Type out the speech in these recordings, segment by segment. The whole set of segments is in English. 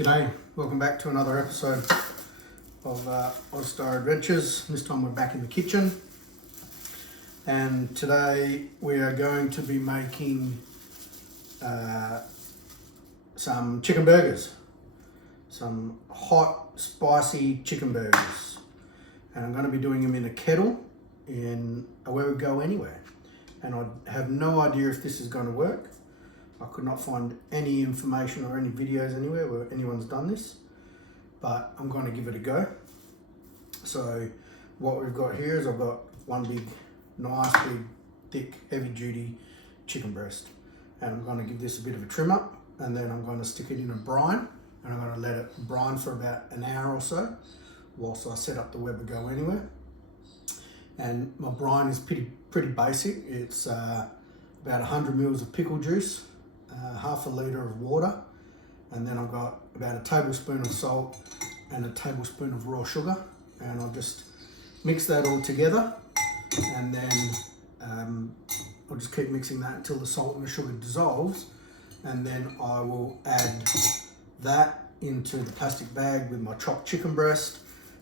G'day, welcome back to another episode of Ozstar Adventures. This time we're back in the kitchen, and today we are going to be making some chicken burgers, some hot spicy chicken burgers, and I'm going to be doing them in a kettle in a Where We Go Anywhere, and I have no idea if this is going to work. I could not find any information or any videos anywhere where anyone's done this, but I'm going to give it a go. So what we've got here is I've got one nice big, thick, heavy duty chicken breast, and I'm going to give this a bit of a trim up, and then I'm going to stick it in a brine, and I'm going to let it brine for about an hour or so whilst I set up the Where We Go Anywhere. And my brine is pretty basic. It's about 100 mils of pickle juice, half a litre of water, and then I've got about a tablespoon of salt and a tablespoon of raw sugar, and I'll just mix that all together, and then I'll just keep mixing that until the salt and the sugar dissolves, and then I will add that into the plastic bag with my chopped chicken breast,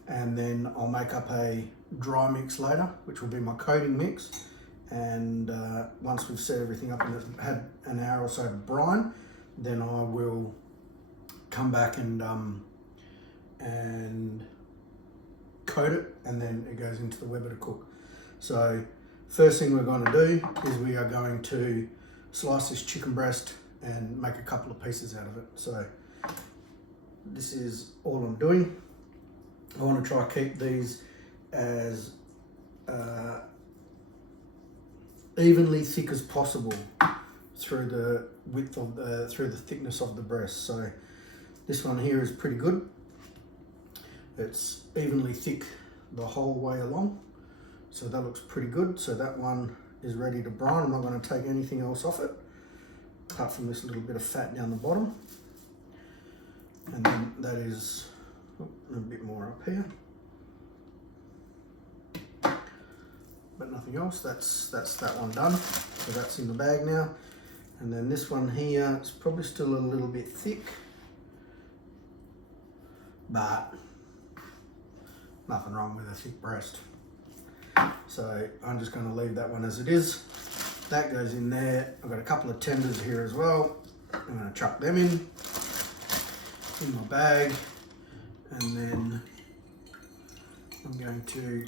and then I'll make up a dry mix later, which will be my coating mix. And once we've set everything up and it's had an hour or so of brine, then I will come back and coat it, and then it goes into the Weber to cook. So first thing we're going to do is we are going to slice this chicken breast and make a couple of pieces out of it. So this is all I'm doing. I want to try to keep these as evenly thick as possible through the width of through the thickness of the breast. So this one here is pretty good. It's evenly thick the whole way along, so that looks pretty good. So that one is ready to brine. I'm not going to take anything else off it apart from this little bit of fat down the bottom, and then that is a bit more up here, but nothing else. That's that one done. So that's in the bag now. And then this one here is probably still a little bit thick, but nothing wrong with a thick breast. So I'm just going to leave that one as it is. That goes in there. I've got a couple of tenders here as well. I'm going to chuck them in my bag, and then I'm going to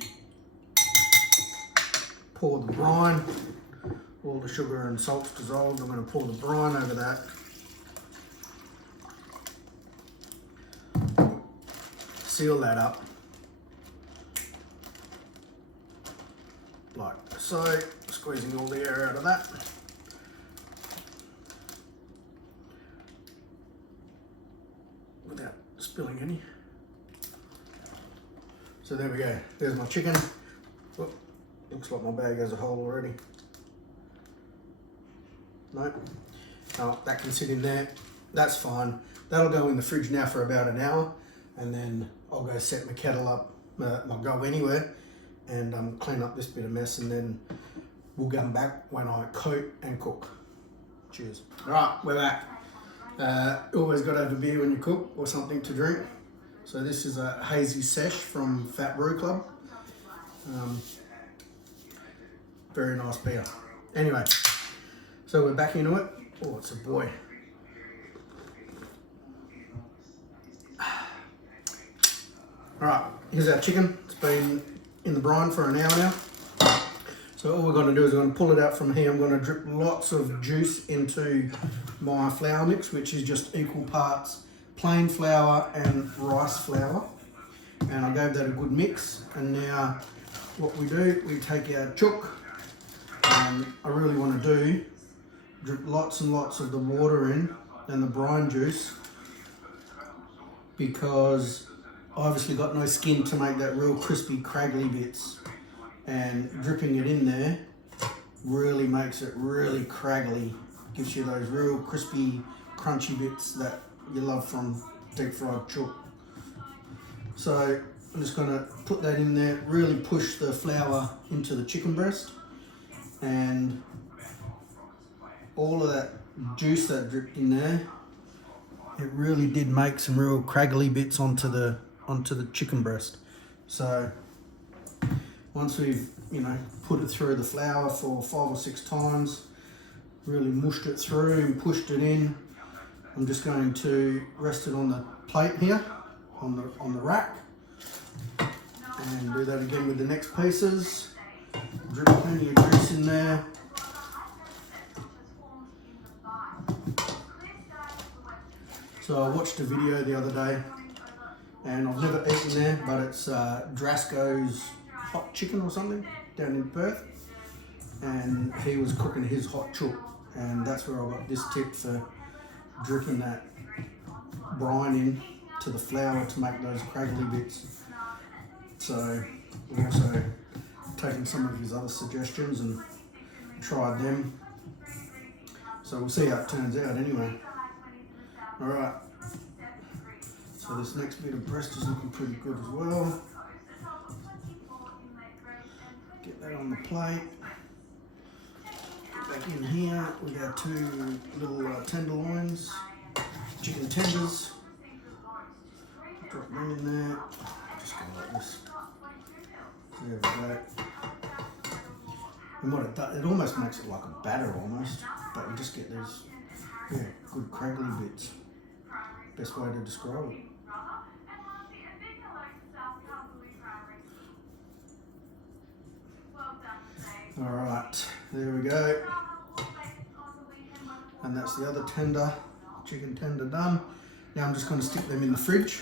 pour the brine. All the sugar and salt's dissolved. I'm going to pour the brine over that. Seal that up like so, squeezing all the air out of that. Without spilling any. So there we go. There's my chicken. Whoop. Looks like my bag has a hole already. No, that can sit in there. That's fine. That'll go in the fridge now for about an hour, and then I'll go set my kettle up, my Go Anywhere, and clean up this bit of mess, and then we'll come back when I coat and cook. Cheers. All right, we're back. Always got to have a beer when you cook, or something to drink. So this is a hazy sesh from Fat Brew Club. Very nice beer. Anyway, so we're back into it. Oh, it's a boy. All right, here's our chicken. It's been in the brine for an hour now. So all we're going to do is we're going to pull it out from here. I'm going to drip lots of juice into my flour mix, which is just equal parts plain flour and rice flour. And I gave that a good mix. And now what we do, we take our chook, and I really want to do drip lots and lots of the water in and the brine juice, because I obviously got no skin to make that real crispy, craggly bits, and dripping it in there really makes it really craggly, gives you those real crispy, crunchy bits that you love from deep fried chook. So I'm just going to put that in there, really push the flour into the chicken breast, and all of that juice that dripped in there it really did make some real craggly bits onto the chicken breast. So once we've, you know, put it through the flour for 5 or 6 times, really mushed it through and pushed it in, I'm just going to rest it on the plate here, on the rack, and do that again with the next pieces. Drip plenty of grease in there. So I watched a video the other day, and I've never eaten there, but it's Drasco's hot chicken or something down in Perth, and he was cooking his hot chook, and that's where I got this tip for dripping that brine in to the flour to make those craggly bits. So we've also taken some of his other suggestions and tried them. So we'll see how it turns out anyway. Alright, so this next bit of breast is looking pretty good as well. Get that on the plate. Get back in here with our 2 little tenderloins, chicken tenders. Drop them in there. Just go like this. There we go. And what it does, it almost makes it like a batter almost, but you just get these, yeah, good craggly bits. Best way to describe it. Alright, there we go. And that's the other tender, chicken tender done. Now I'm just going to stick them in the fridge,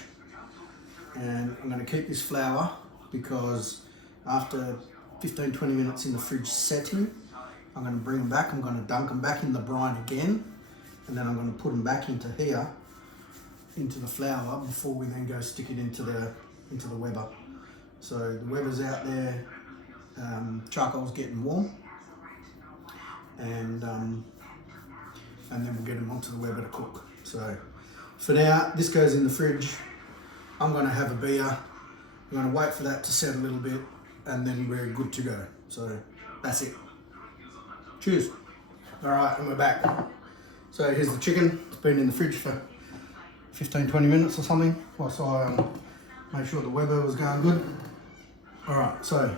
and I'm going to keep this flour because after 15-20 minutes in the fridge setting, I'm going to bring them back. I'm going to dunk them back in the brine again, and then I'm going to put them back into here, into the flour, before we then go stick it into the Weber. So the Weber's out there, charcoal's getting warm, and then we'll get them onto the Weber to cook. So for now, this goes in the fridge. I'm going to have a beer. I'm going to wait for that to set a little bit, and then we're good to go. So that's it. Cheers. All right, and we're back. So here's the chicken. It's been in the fridge for 15-20 minutes or something, whilst I made sure the Weber was going good. All right, so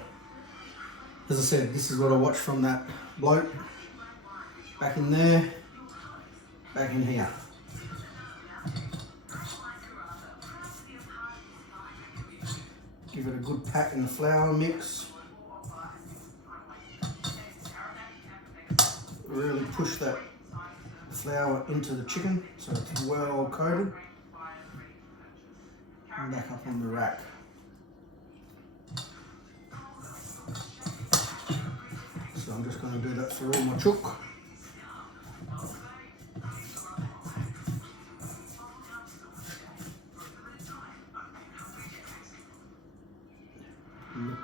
as I said, this is what I watched from that bloke. Back in there, back in here. Give it a good pat in the flour mix. Really push that flour into the chicken so it's well coated. And back up on the rack. So I'm just going to do that for all my chook.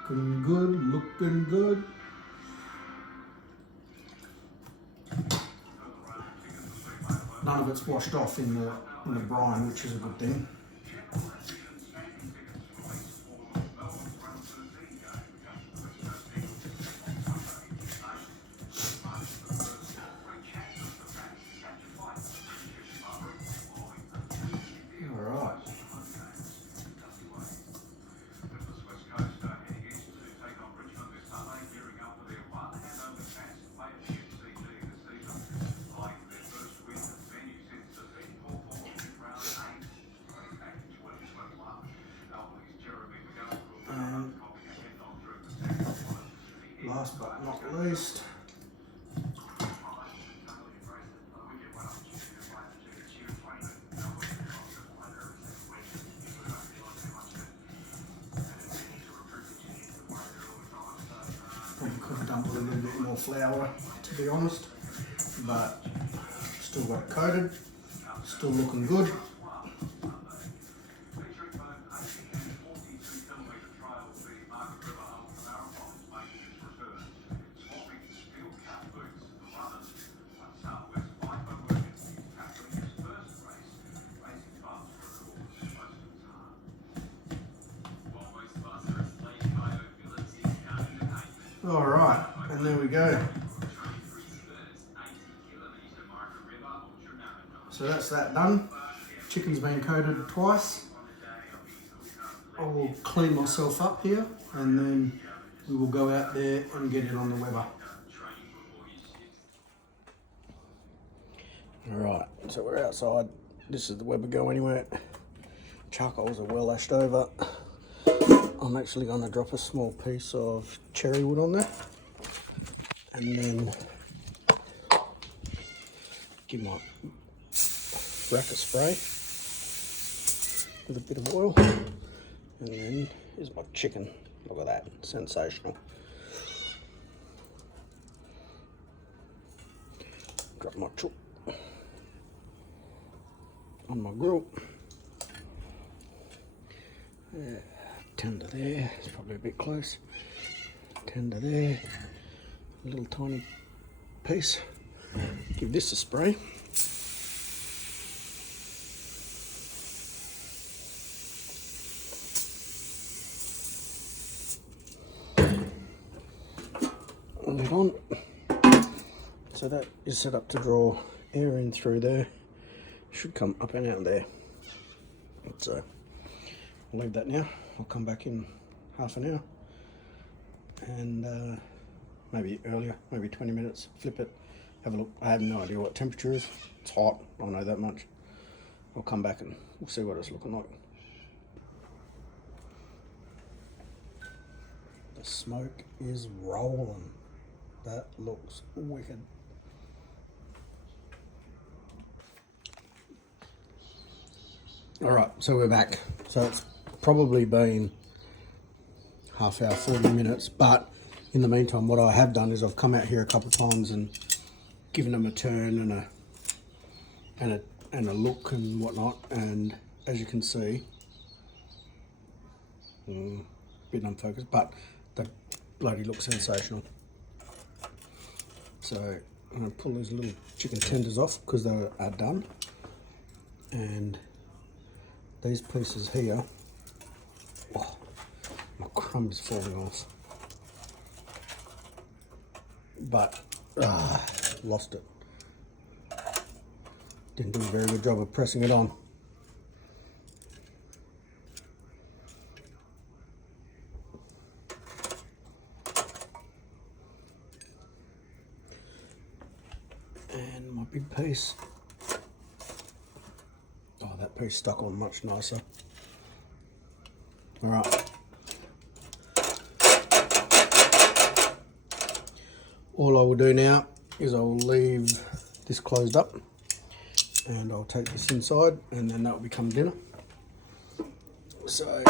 Looking good, looking good. None of it's washed off in the brine, which is a good thing. Last but not least, probably could have dumped a little bit more flour, to be honest, but still got it coated, still looking good. All right, and there we go. So that's that done. chicken's been coated twice. I will clean myself up here and then we will go out there and get it on the Weber. Alright, so we're outside. This is the Weber Go Anywhere. Charcoals are well ashed over. I'm actually going to drop a small piece of cherry wood on there and then give my rack a spray with a bit of oil. And then here's my chicken. Look at that, sensational. Drop my chook on my grill. Tender there, it's probably a bit close. Tender there, a little tiny piece. Give this a spray. Lid on. So that is set up to draw air in through there. Should come up and out there. So I'll leave that now. I'll come back in half an hour and maybe earlier, maybe 20 minutes, flip it, have a look. I have no idea what temperature is. It's hot, I know that much. I'll come back and we'll see what it's looking like. The smoke is rolling. That looks wicked. Alright, so we're back. So it's probably been half hour, 40 minutes, but in the meantime what I have done is I've come out here a couple of times and given them a turn and a look and whatnot, and as you can see, a bit unfocused, but they bloody look sensational. So I'm going to pull these little chicken tenders off because they are done, and these pieces here, oh, my crumb is falling off, but lost it. Didn't do a very good job of pressing it on. And my big piece. Oh, that piece stuck on much nicer. All right. All I will do now is I will leave this closed up and I'll take this inside and then that will become dinner. So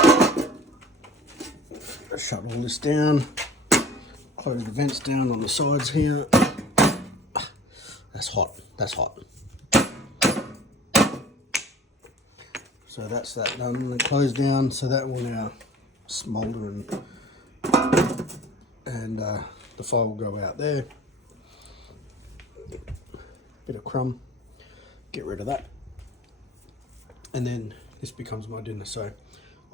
shut all this down, close the vents down on the sides here. That's hot, that's hot. So that's that done and closed down, so that will now smoulder and the fire will go out there. Bit of crumb, get rid of that. And then this becomes my dinner. So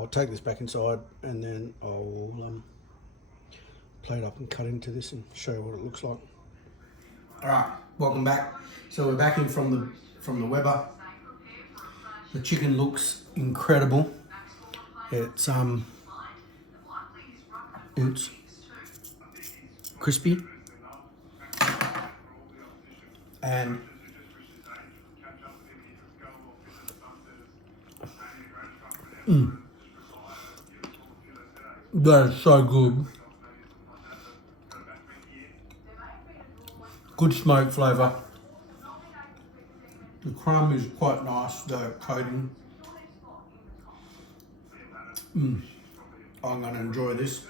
I'll take this back inside and then I'll plate up and cut into this and show you what it looks like. All right, welcome back. So we're back in from the Weber. The chicken looks incredible. It's crispy and that is so good. Good smoke flavour. The crumb is quite nice, the coating. I'm going to enjoy this.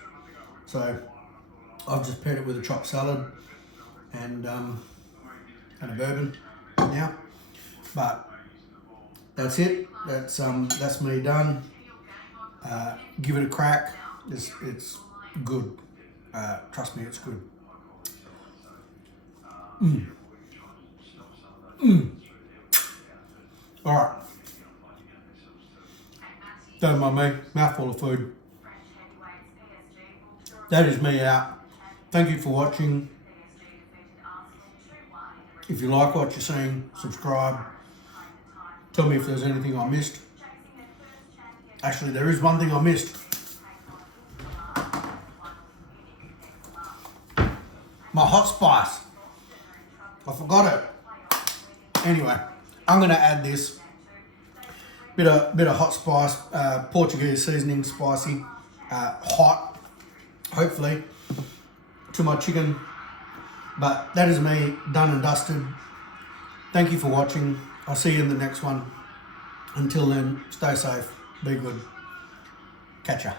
So I've just paired it with a chopped salad and a bourbon now. But that's it. That's me done. Give it a crack. It's good. Trust me, it's good. All right. Don't mind me. Mouthful of food. That is me out. Thank you for watching. If you like what you're seeing, subscribe. Tell me if there's anything I missed. Actually, there is one thing I missed. My hot spice. I forgot it. Anyway, I'm gonna add this bit of hot spice, Portuguese seasoning, spicy, hot, hopefully, to my chicken. But that is me, done and dusted. Thank you for watching. I'll see you in the next one. Until then, stay safe, be good. Catch ya.